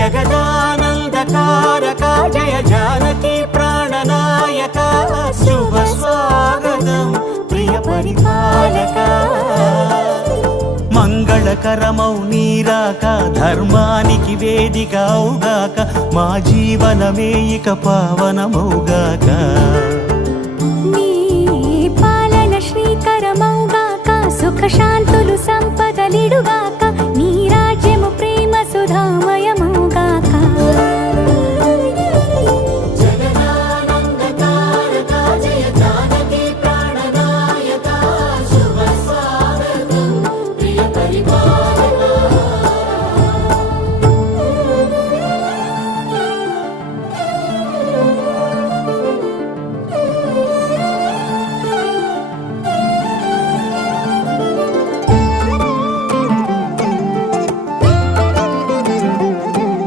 జగదానందకారక జయ జానకి ప్రాణనాయక శుభ స్వాగతం ప్రియ పరిపాలక మంగళకరమౌ నీరాక ధర్మానికి వేదిక అవుగాక మా జీవనమే ఇక పావనమౌగాక నీ పాలన శ్రీకరమౌగాక సుఖ శాంతులు సంపదలిడుగా